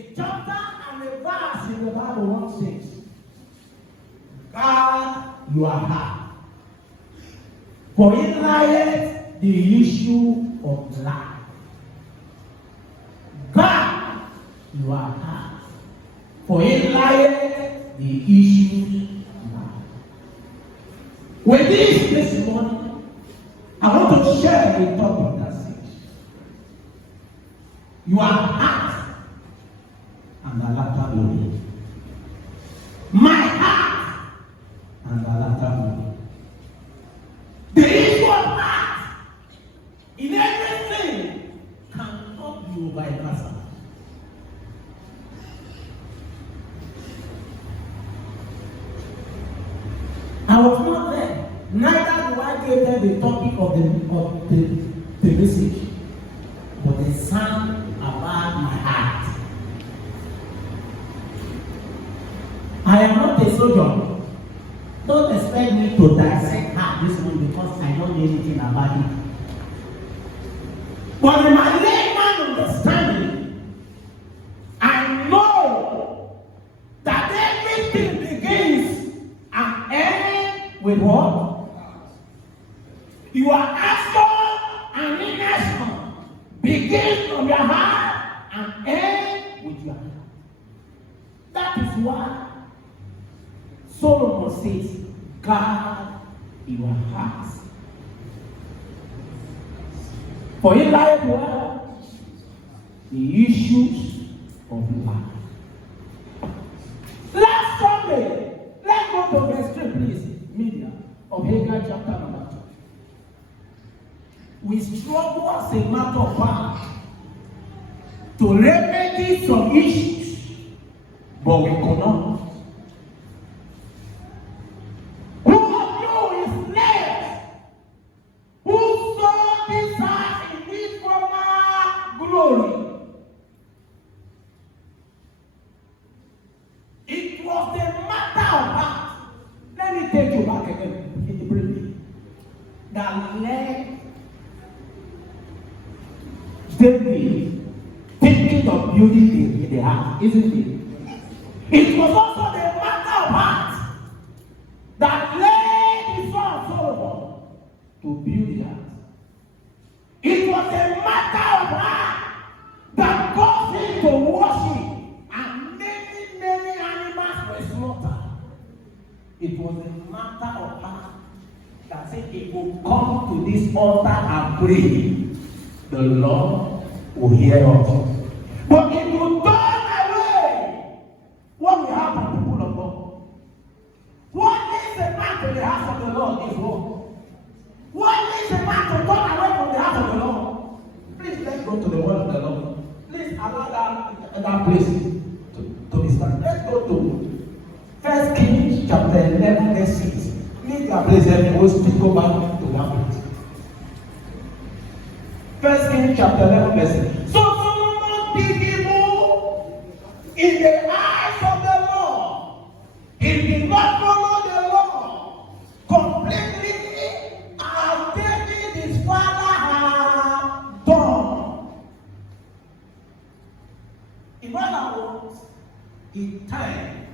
A chapter and a verse in the Bible once says, guard your heart, for it lieth the issue of life. Guard your heart, for it lieth the issue of life. With this morning, I want to share a topic that says, your heart and the latter glory. My heart and the latter glory. The issue of heart in everything cannot be bypassed. I was not there. Neither do I give them the topic of the message, but the sound about my heart. I am not a soldier. Don't expect me to dissect heart this one because I don't know anything about it. But in my layman understanding, I know that everything begins and ends with what? Your action and inaction begins from your heart and ends with your heart. That is why Solomon says, guard your heart. For in life, what? The issues of life. Last Sunday, let's go to verse 3, please, media, of Haggai chapter number 2. We struggle as a matter of fact to remedy some issues, but we cannot. Who of you is left who saw this heart in this former glory? It was the matter of fact. Let me take you back again in the briefly. That led David thinking of building the house, isn't it? It was also the matter of heart that led the son of Solomon to build the house. It was a matter of heart that caused him to worship, and many animals were slaughtered. It was a matter of heart that said he would come to this altar and pray. The Lord will hear us. But if you turn away, what will happen, people of God? What leads a man to the house of the Lord is what? What leads a man to turn away from the house of the Lord? Please let's go to the word of the Lord. Please allow that place to be started. Let's go to 1 Kings chapter 11, verse 6. Leave that place and we'll still go back to that place. 1 Kings chapter 11, verse 6. So Solomon did evil in the eyes of the Lord. He did not follow the law completely as David his father had done. In other words, he turned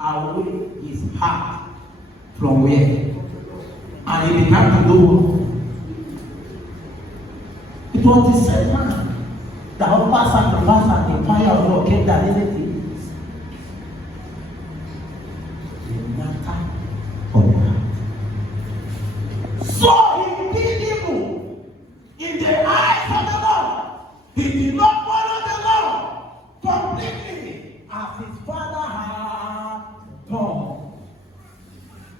away his heart from where? And he began to do. It was the same man that offered sacrifice and the fire of God came down, isn't it? The matter of the heart. So he did evil in the eyes of the Lord. He did not follow the law completely as his father had done.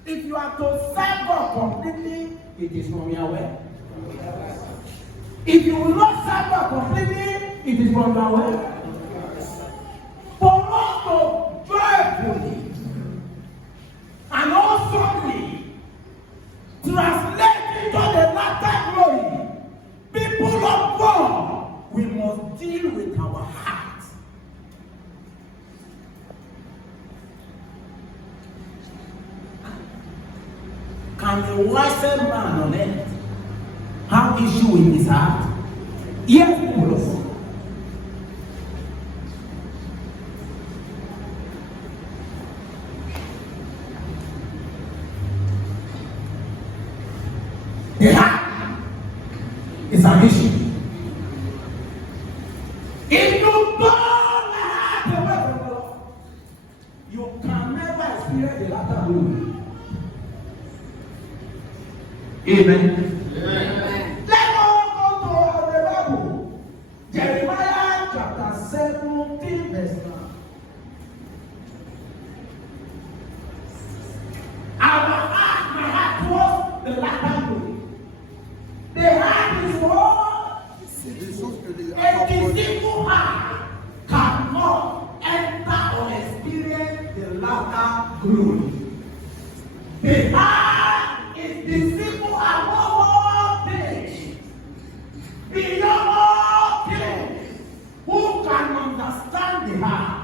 If you are to serve God completely, it is from your way. If you will not serve God completely, it is from your way. For us to joyfully and awesomely translate into the latter glory, people of God, we must deal with our heart. Can the wisest man on earth have issue with his heart? Yes, people of God. It's an issue. If you burn the heart away from the Lord, you can never experience the latter glory. Amen. Amen. Let's all go to the Bible. Jeremiah chapter 17, verse 9. My heart was the latter glory. The heart is what? A deceitful heart cannot enter or experience the latter glory. The heart is deceitful above all things, beyond all things. Who can understand the heart?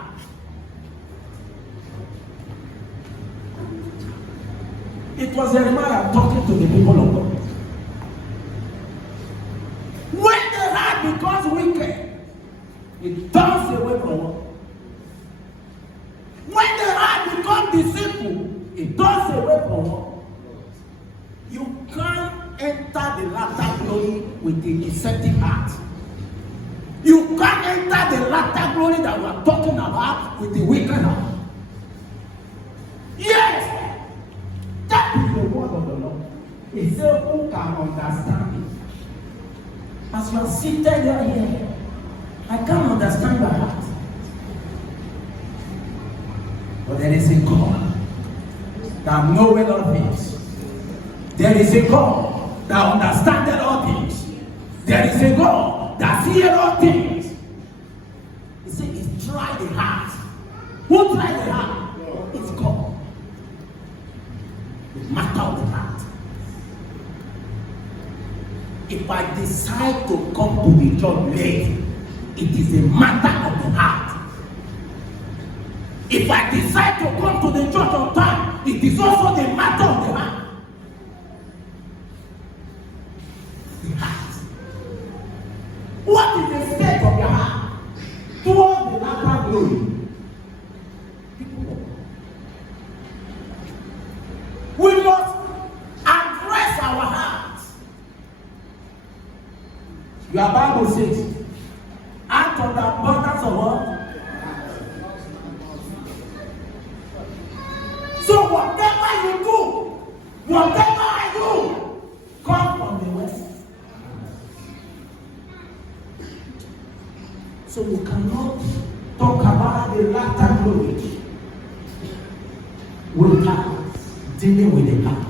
It was Jeremiah talking to the people of God. When the heart becomes wicked, it turns away from God. When the heart becomes deceitful, it turns away from God. You can't enter the latter glory with a deceptive heart. You can't enter the latter glory that we are talking about with the wicked heart. Yes! That is the word of the Lord. He said, who can understand it? As you are seated here, I can't understand your heart. But there is a God that knoweth all things. There is a God that understandeth all things. There is a God that seeth all things. He said, it's try the heart. Who tried the heart? It's God. Matter of the heart. If I decide to come to the church late, it is a matter of the heart. If I decide to come to the church on time, it is also the matter of the heart. The heart. What is the state of your heart towards the latter glory? We must address our hearts. Your Bible says, out of the abundance of what? So whatever you do, whatever I do, come from the west. So you cannot talk about the latter glory without dealing with the heart.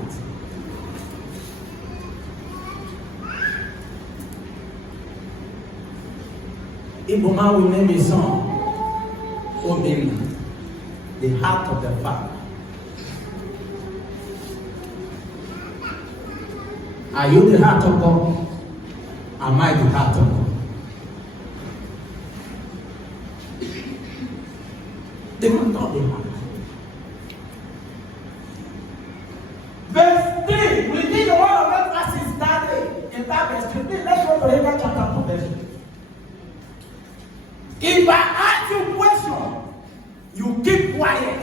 Iboma will name his son Odey, the heart of the Father. Are you the heart of God? Am I the heart of God? They will not be heart. Verse 3, we did one of the verses that day. In that verse 3, let's go to Haggai chapter 2, verse 3. If I ask you a question, you keep quiet.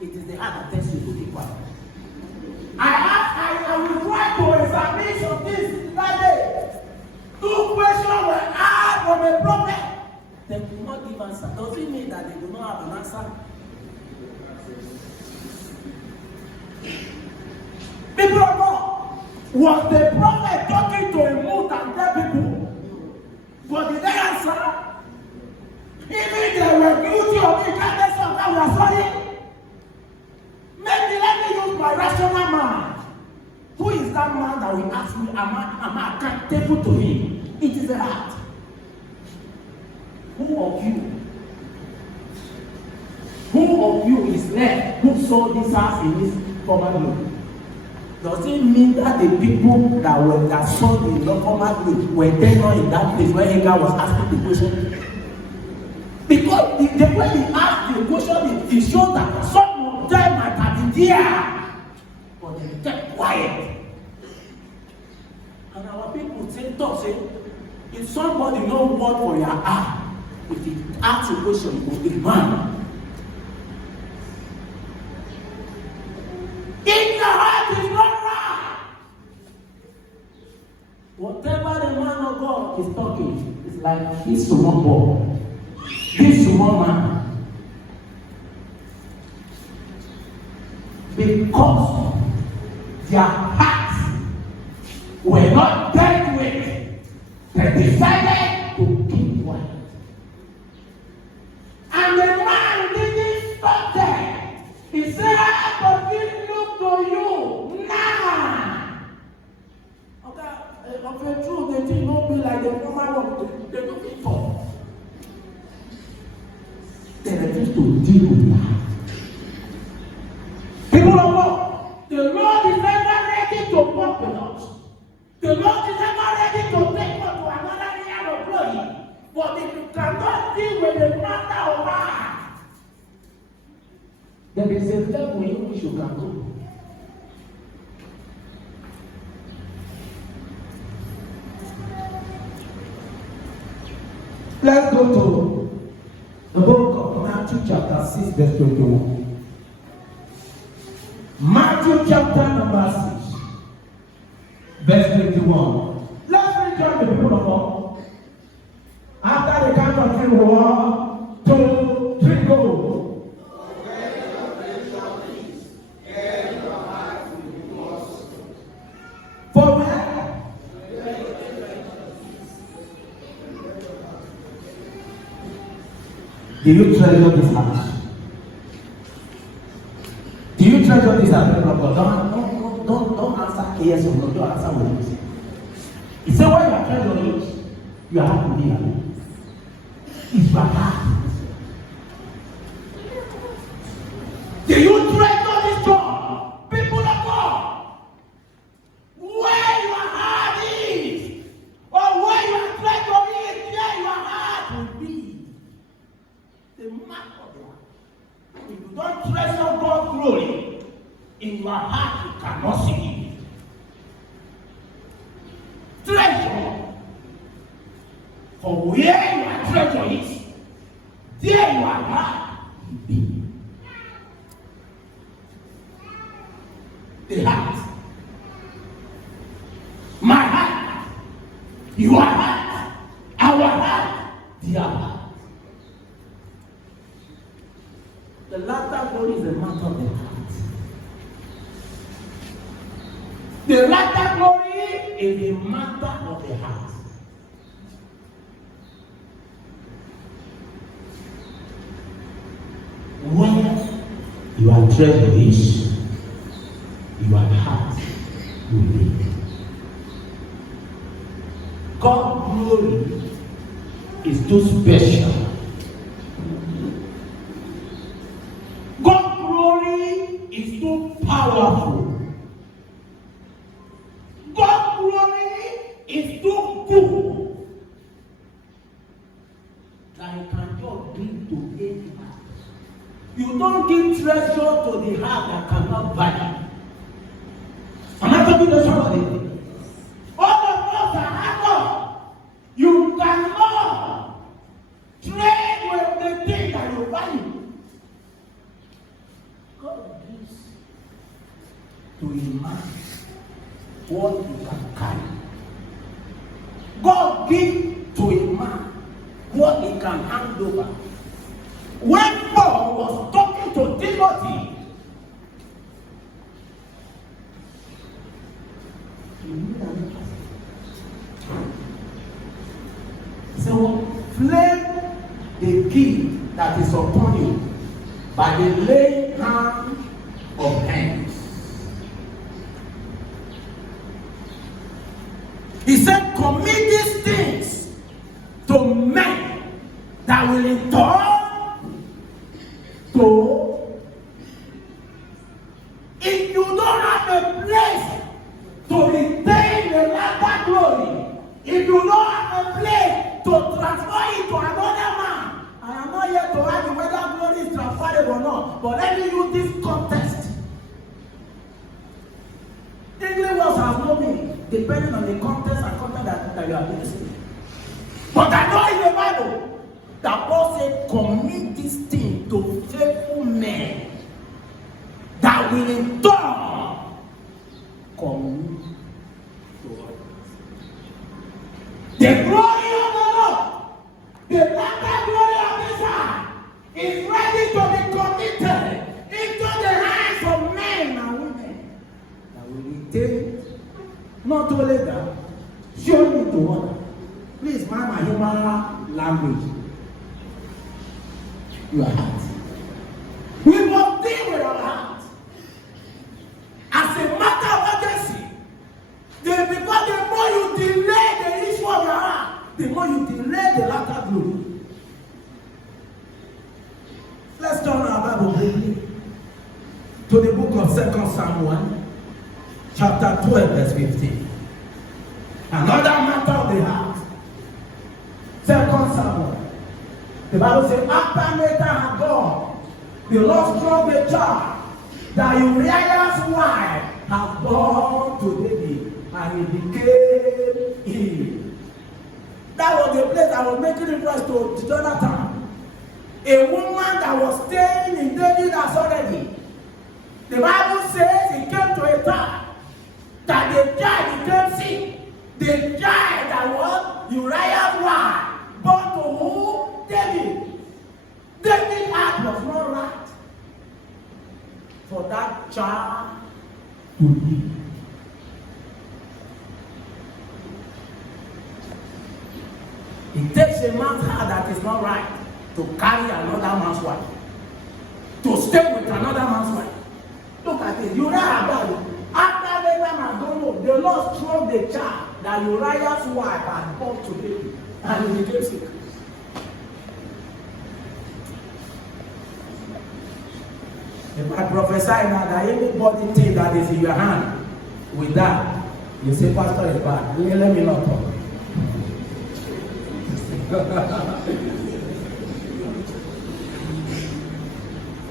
It is the heart that tells you to keep quiet. I will try to examine some things that day. 2 questions were asked from a prophet. They do not give answer. Does it mean that they do not have an answer? People of God, was the prophet talking to a mood and dead people? But did they answer? Even they were guilty of incarnate of that we are sorry. Maybe let me use my rational mind. Who is that man that will ask me, am I accountable to him? It is the heart. Who of you is left who saw this house in this former glory? Does it mean that the people that saw the former glory were there not in that place where Haggai was asking the question? Because the way he asked the question, it shows that some of them might have been there, but they kept quiet. And our people say, if somebody knows what for your eye, if he asks a question, he will be man. If the heart is not right, whatever whenever the man of God is talking, it's like this small boy, this small man. Because their hearts were not dealt with, they decided to keep quiet. And the man didn't stop there. He said, I forgive look to you now. Okay, of the truth, they did not be like the normal one. They don't be talk. They refuse to deal with that. People of God, the Lord is never ready to work with us. The Lord is never ready to take us to another year of glory. But if you cannot deal with the matter of our heart, there is a level in which you can go. Let's go to the book of Matthew chapter 6 verse 21. Matthew chapter number 6 verse 21. Let's rejoin the people of God. After the count of 3, 1, 2, 3, go. For where? Do you treasure this house? Do you treasure this house? Don't answer yes or no. Don't answer what you say. He said, when you are treasuring it, you have to be alone. If you are hard, do you treasure this job? People of God, where your heart is, or where you are treasuring it, there your heart will be. The mark of the heart. If you don't treasure God's glory in your heart, you cannot see it. Treasure. For where your treasure is, there your heart will be. The heart. My heart. Your heart. Our heart. Their heart. The latter glory is a matter of the heart. The latter glory is a matter of the heart. Where your treasure is, your heart will be. God's glory is too special. God's glory is too powerful. God's glory is too good that you can just bring to any heart. You don't give treasure to the heart that cannot value. Am I talking to somebody? All of us are hard. You cannot trade with the thing that you value. God gives to a man what he can carry. God gives to a man what he can hand over. When Paul was talking to Timothy, so flame the gift that is upon you by the laying hand of hands. He said, commit these things to men that will in turn to, if you don't have a place to retain the latter glory, if you don't have a place to transfer it to another man, I am not here to argue whether glory is transferable or not, but let me use this context. English words have no meaning, depending on the context and content that you are listening. But I know in the Bible that Paul said, commit this thing to faithful men that will in turn commit to others. The glory of the Lord, the latter glory of this earth, is ready to be committed into the hands of men and women that will retain not only that, show me to order. Please mind my human language. Your heart. We must deal with our heart. As a matter of urgency, because the more you delay the issue of your heart, the more you delay the latter glory. Let's turn our Bible quickly to the book of 2 Samuel, chapter 12, verse 15. Another matter of the heart. 2 Samuel. The Bible says, after Nathan had gone, the Lord struck the charge that Uriah's wife had born to David, and he became ill. That was the place I was making reference to Jonathan. A woman that was staying in David's already. The Bible says he came to a time that the child became sick. The child that was Uriah's wife, born to who? David. David's heart was not right for that child to live. It takes a man's heart that is not right to carry another man's wife, to stay with another man's wife. Look at it. Uriah died. After the time had gone home, the Lord struck the child that Uriah's wife had born to David, and he became sick. If I prophesy now that anybody thing that is in your hand with that, you say, Pastor is bad. Let me not talk.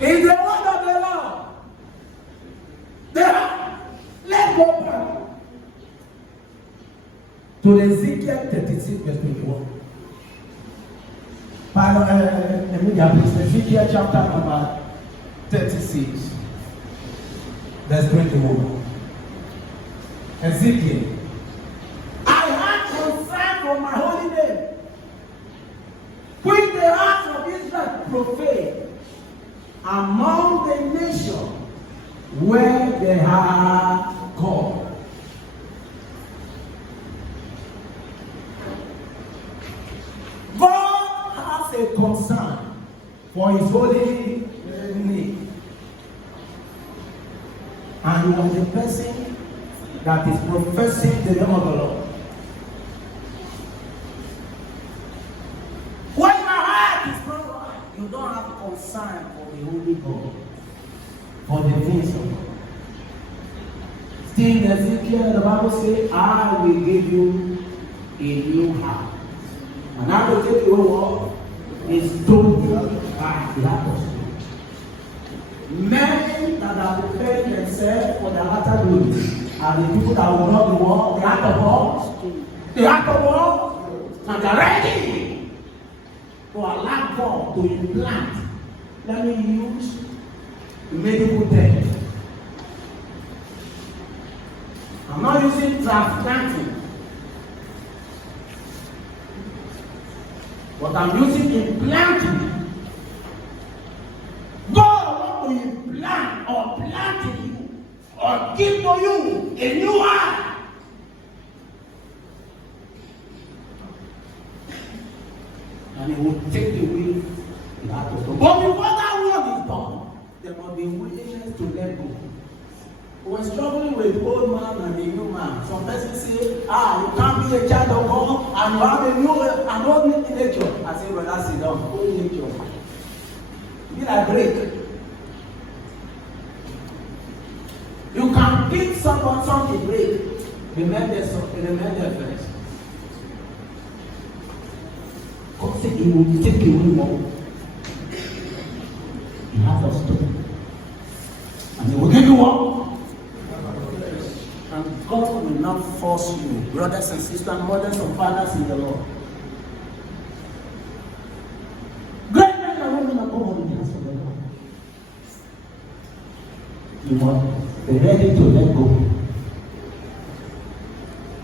It's the word of the Lord. Let's go back to Ezekiel 36, verse 21. Ezekiel chapter number 36, verse 21. Ezekiel. I had concern for my holy name, which the heart of Israel profane among the nations where they have God. God has a concern for his holy name. And you are the person that is professing the name of the Lord. When your heart is not right, you don't have concern for the holy God, for the things of God. Still in Ezekiel, the Bible says, I will give you a new heart. And I will take you over is told by the heart of God. Men that are preparing themselves for the latter glory are the people that will not the war, the heart of war, the heart of war, and they are ready to allow God to implant. Let me use medical terms. I'm not using transplanting, but I'm using implanting. God wants to implant or plant in you or give to you a new heart. And He will take away the heart of God. But before that work is done, there must be willingness to let go. When struggling with the old man and the new man, some persons say, you can't be a child of God and you have an old nature. I say, brother, sit down, old nature. Be like break. You can give someone something break. Remember first. God said He will take away more. He has a stone. And He will give you one. And God will not force you, brothers and sisters, mothers and fathers in the Lord. Great men and women are common in the house of the Lord. You must be ready to let go.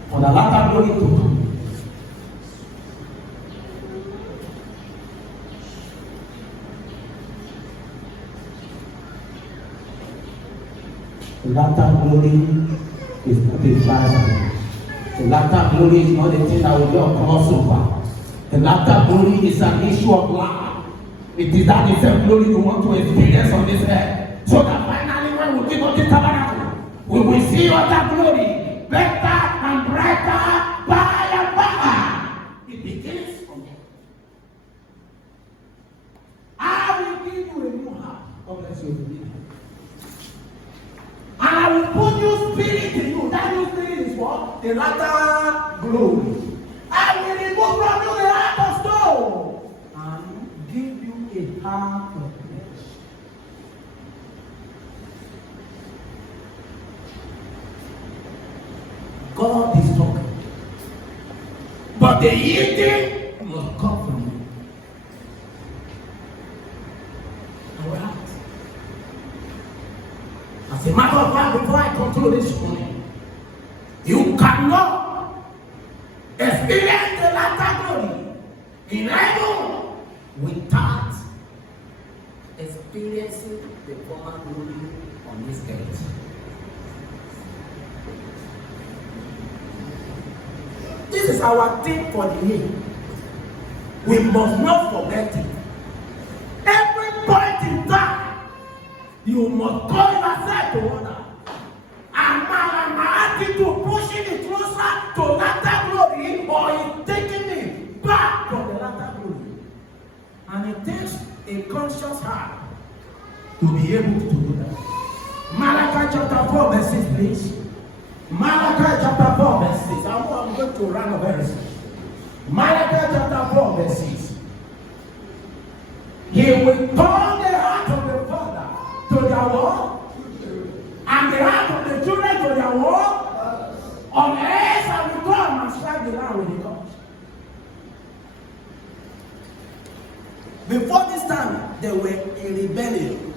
For the latter glory to come. The latter glory is not a trial. The latter glory is not a thing that will be a crossover. The latter glory is an issue of life. It is that same glory you want to experience on this earth. So that finally when we give up the tabernacle, we will see other glory, better and brighter, by and by. It begins from here. I will give you a new heart. God bless you. And I will put new spirit in you. That new spirit is what? The latter glory. I will remove from you the heart of stone and give you a heart of flesh. God is talking. But the yielding must come from you. Our heart. As a matter of fact, before I conclude this morning, you cannot experience the latter glory in heaven without experiencing the former glory on this earth. This is our thing for the year. We must not forget it. Every point in time, you must call yourself to order. And my attitude pushing it closer to latter glory, or is taking it back from the latter glory. And it takes a conscious heart to be able to do that. Malachi chapter 4 verse 6, please. Malachi chapter 4 verse 6. I'm going to run a verse. Malachi chapter 4 verse 6. He will turn the heart of the father to their wall, and the heart of the children to their wall, on earth and will come and strike the land when he comes. Before this time, they were in rebellion.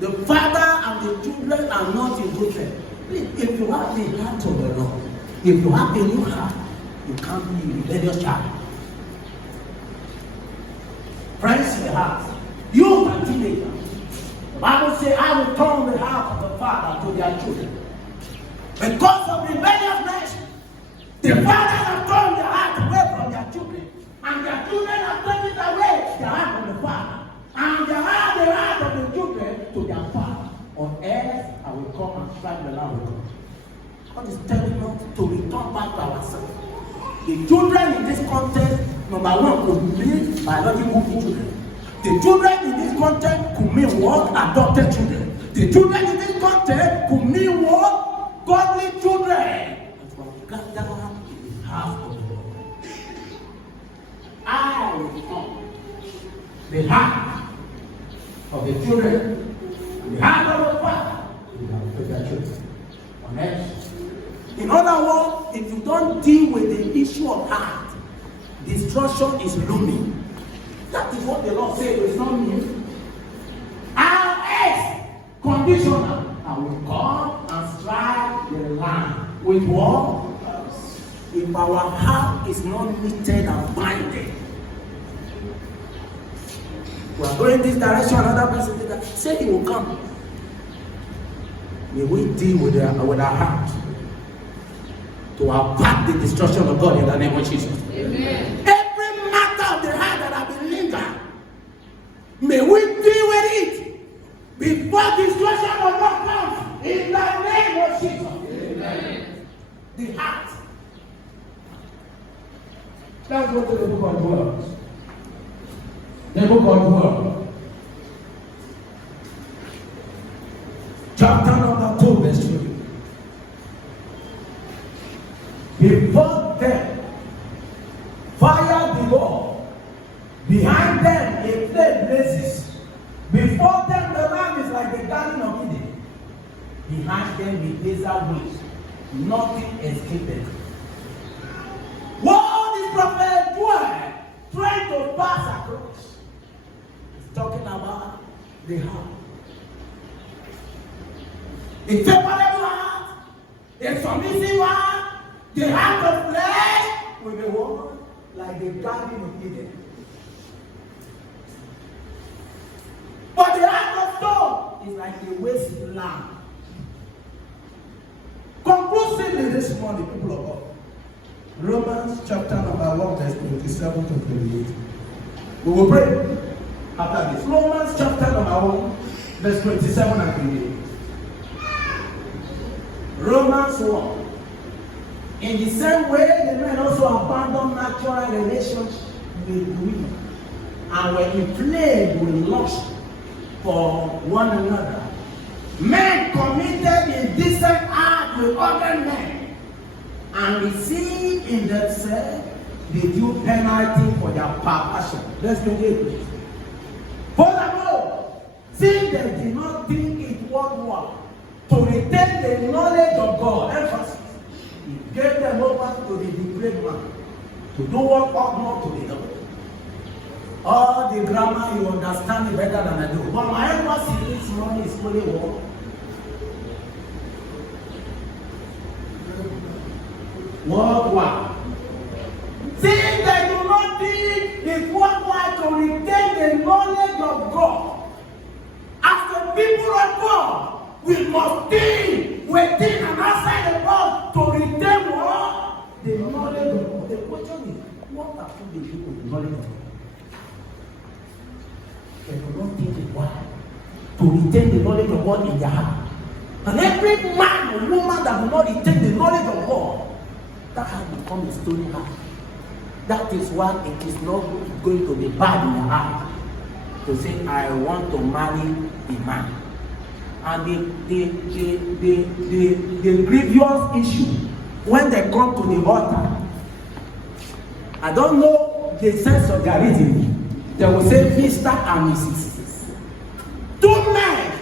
The father and the children are not in good faith. If you have the heart of the Lord, if you have a new heart, you can't be a rebellious child. Friends in the heart, you are teenagers. The Bible says, I will turn the heart of the father to their children. Because of rebelliousness, the fathers have turned their heart away from their children, and their children have turned it away, the heart of the father, and the heart of the children to their father. On earth, I will come and strike the land with God. God is telling us to return back to ourselves. The children in this context, number one, could mean biological children. The children in this context could mean what? Adopted children. The children in this context could mean what? Godly children. And from gather in the house of the Lord. I will become the heart of the children, the heart of the father, with their children. On earth. In other words, if you don't deal with the issue of heart, destruction is looming. That is what the Lord said. It's not me. Our earth conditional. I will come and strike the land with what? If our heart is not knitted and binded. We are going this direction. Another person did that. Say he will come. May we deal with our heart to avert the destruction of God in the name of Jesus. Amen. Every matter of the heart that have been lingered, may we deal with it before destruction of God comes in the name of Jesus. Amen. The heart. Let's go to the book of Words. The book of Words. Chapter number 2, verse 3. Before them, fire below. Behind them, a flame blazes. Before them, the land is like the garden of Eden. Behind them, the desert waste. Nothing escaped. What is prophet Joel trying to pass across? He's talking about the heart. The favorable heart, the submissive heart, the heart of flesh will be what? Like the garden of Eden. But the heart of stone is like a wasteland. Conclusively this morning, people of God, Romans chapter number 1, verse 27 to 28. We will pray after this. Romans chapter number 1, verse 27 and 28. Romans 1. In the same way, the men also abandoned natural relations with women and were inflamed with lust for one another. Men committed indecent acts with other men and received in themselves the due penalty for their perversion. Let's begin, please. Furthermore, since they did not think it worthwhile to retain the knowledge of God, emphasis, He gave them over to the depraved man to do what ought not to be done. All the grammar you understand it better than I do. But my emphasis this morning is only one. Worthwhile. Since they do not think it worthwhile to retain the knowledge of God, as the people of God, we must think within and outside the world to retain what? The knowledge of God. The question is, what are the people with knowledge of God? They do not think it worthwhile to retain the knowledge of God in their heart. And every man or woman that do not retain the knowledge of God, that has become a stony heart. That is why it is not going to be bad in the heart to say, I want to marry a man. And the grievous issue, when they come to the altar, I don't know the sense of their reasoning. They will say Mr. and Mrs. Two men,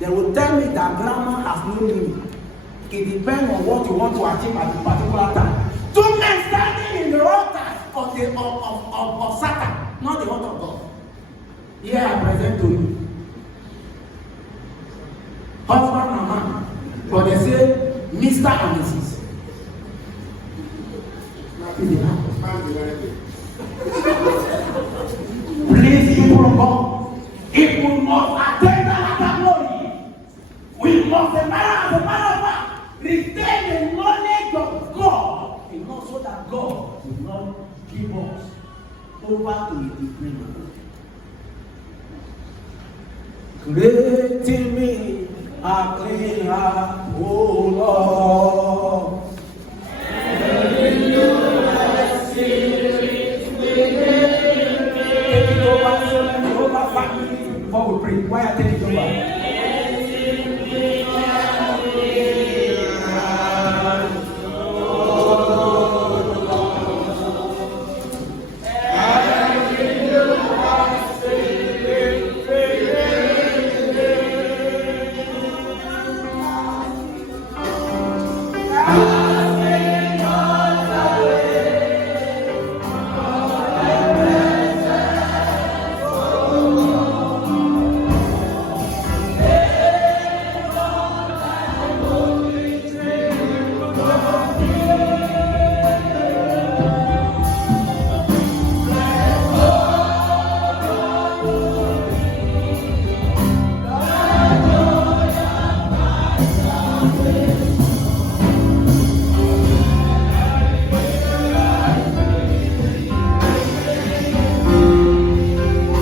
they will tell me that grammar has no meaning. It depends on what you want to achieve at a particular time. Two men standing in the altar of Satan, not the altar of God. Here I present to you husband and man, but they say Mr. and Mrs. Please, people of God, if we must attain that glory, we must, as a matter of fact, retain the knowledge of God, and not so that God will not give us over to the depraved. Create in me a clean heart, O Lord. And renew my spirit within me. Take it over, family, before we pray. Why I take it over?